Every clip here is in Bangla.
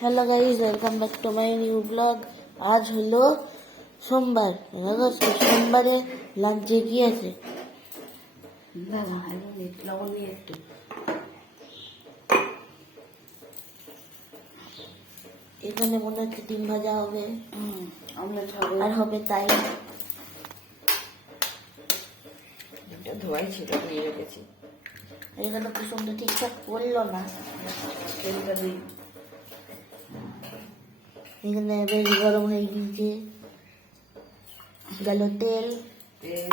Hello guys, welcome back to my new blog. আজ হলো সোমবার। সোমবারে লাঞ্চে কি আছে? লবণ নিয়ে একটু এখানে মনে হচ্ছে ডিম ভাজা হবে, অমলেট হবে। আর হবে তাই। ডিমটা ধোয়াই ছিল, ধুয়ে রেখেছি। এখানে কুসুমটা ঠিকঠাক করলো না। তেলটা দিই। এখানে বেশ গরম হয়ে গিয়েছে, গেল তেল। তেল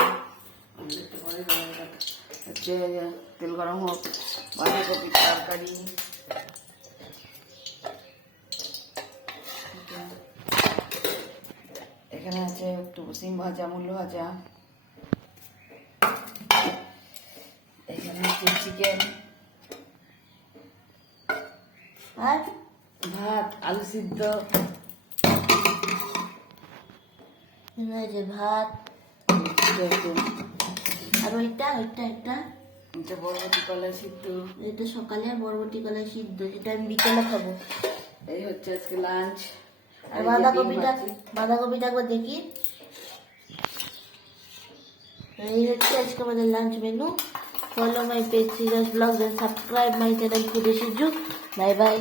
একটু পরে হচ্ছে তেল গরম হোক। বাঁধাকপির তরকারি, এখানে আছে একটু সিম ভাজা, মূল্য ভাজা, এখানে আছে চিকেন, আর ভাত, আলু সিদ্ধ, এখানে আছে ভাত। আর ওইটা বরবটি কলা সিদ্ধ। এটা সকালে আর বরবটি কলাই সিদ্ধ, যেটা আমি বিকেলে খাবো। এই হচ্ছে আজকে লাঞ্চ। আর বাঁধাকপিটা একবার দেখি। এই হচ্ছে আজকে আমাদের lunch menu. Follow my page serious blog, subscribe my channel ফুডে সিজু। Bye bye.